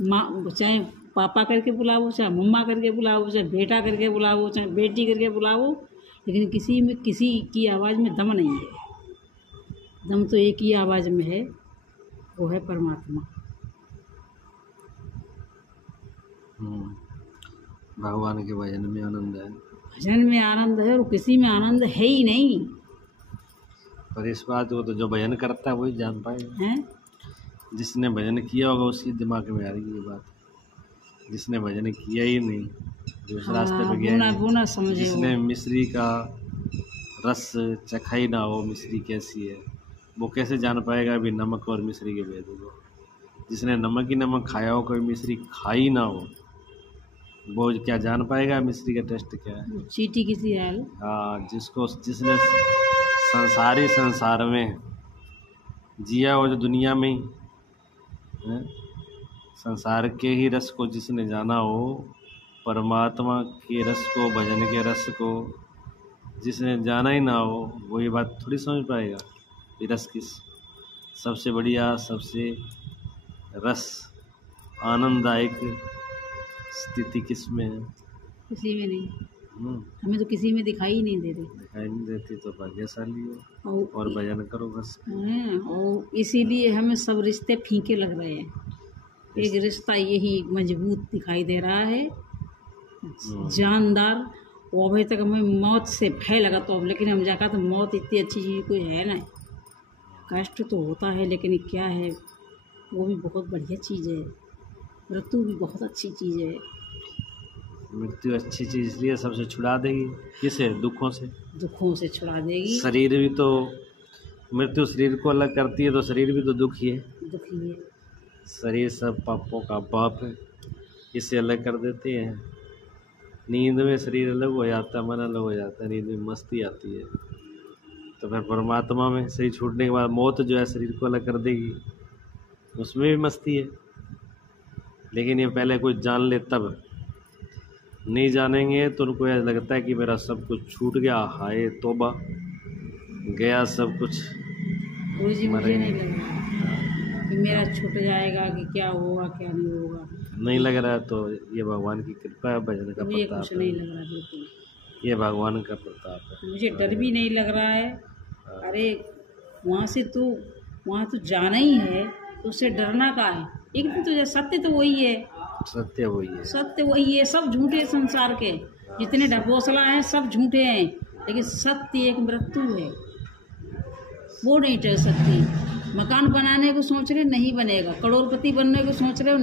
माँ, चाहे पापा करके बुलाओ, चाहे मम्मा करके बुलाओ, चाहे बेटा करके बुलाओ, चाहे बेटी करके बुलाओ, लेकिन किसी में किसी की आवाज़ में दम नहीं है। दम तो एक ही आवाज़ में है, वो है परमात्मा। भगवान के भजन में आनंद है। भजन में आनंद है और किसी में आनंद है ही नहीं। पर इस बात को तो जो भजन करता है वही जान पाएगा। हैं? जिसने भजन किया होगा उसकी दिमाग में आ रही ये बात। जिसने भजन किया ही नहीं, जो उस रास्ते पे गया ही वो ना समझे। जिसने मिश्री का रस चखा ही ना हो मिश्री कैसी है, वो कैसे जान पाएगा अभी नमक और मिश्री के भेद को। जिसने नमक ही नमक खाया हो, कोई मिश्री खाई ना हो, वो क्या जान पाएगा मिश्री का टेस्ट क्या है। चीटी किसी हाल। हाँ, जिसने संसार में जिया हो, जो दुनिया में है, संसार के ही रस को जिसने जाना हो, परमात्मा के रस को, भजन के रस को जिसने जाना ही ना हो, वो ये बात थोड़ी समझ पाएगा कि रस किस सबसे बढ़िया, सबसे रस आनंददायक स्थिति किस में है। किसी में नहीं। हमें तो किसी में दिखाई नहीं दे रही। दिखाई नहीं देती तो भाग्यशाली हो और भजन करो बस। और इसीलिए हमें सब रिश्ते फीके लग रहे हैं। एक रिश्ता यही मजबूत दिखाई दे रहा है, जानदार। वो अभी तक हमें मौत से भय लगा, तो अब लेकिन हम जाकर तो मौत इतनी अच्छी चीज़ कोई है ना। कष्ट तो होता है लेकिन क्या है, वो भी बहुत बढ़िया चीज़ है। मृत्यु भी बहुत अच्छी चीज़ है। मृत्यु अच्छी चीज़ इसलिए सबसे छुड़ा देगी। किसे? दुखों से। दुखों से छुड़ा देगी। शरीर भी तो, मृत्यु शरीर को अलग करती है तो शरीर भी तो दुखी है। दुखी है। शरीर सब पापों का बाप है, इससे अलग कर देते हैं। नींद में शरीर अलग हो जाता है, मन अलग हो जाता है, नींद में मस्ती आती है। तो फिर परमात्मा में शरीर छूटने के बाद मौत जो है शरीर को अलग कर देगी, उसमें भी मस्ती है। लेकिन ये पहले कोई जान ले तब। नहीं जानेंगे तो उनको ऐसा लगता है कि मेरा सब कुछ छूट गया, हाय तौबा, गया सब कुछ। मुझे नहीं लग रहा कि मेरा छूट जाएगा, कि क्या होगा क्या नहीं होगा। नहीं लग रहा है तो ये भगवान की कृपा है, भजन का मुझे प्रताप कुछ नहीं लग रहा बिल्कुल। ये भगवान का प्रताप है। मुझे डर भी नहीं लग रहा है। अरे वहाँ तो जाना ही है, तो उससे डरना का है। एक दिन तो सत्य तो वही है। सत्य वही है। सत्य वही है। सब झूठे संसार के जितने ढकोसला हैं सब झूठे हैं, लेकिन सत्य एक मृत्यु है, वो नहीं टल सकती। मकान बनाने को सोच रहे नहीं बनेगा, करोड़पति बनने को सोच रहे हो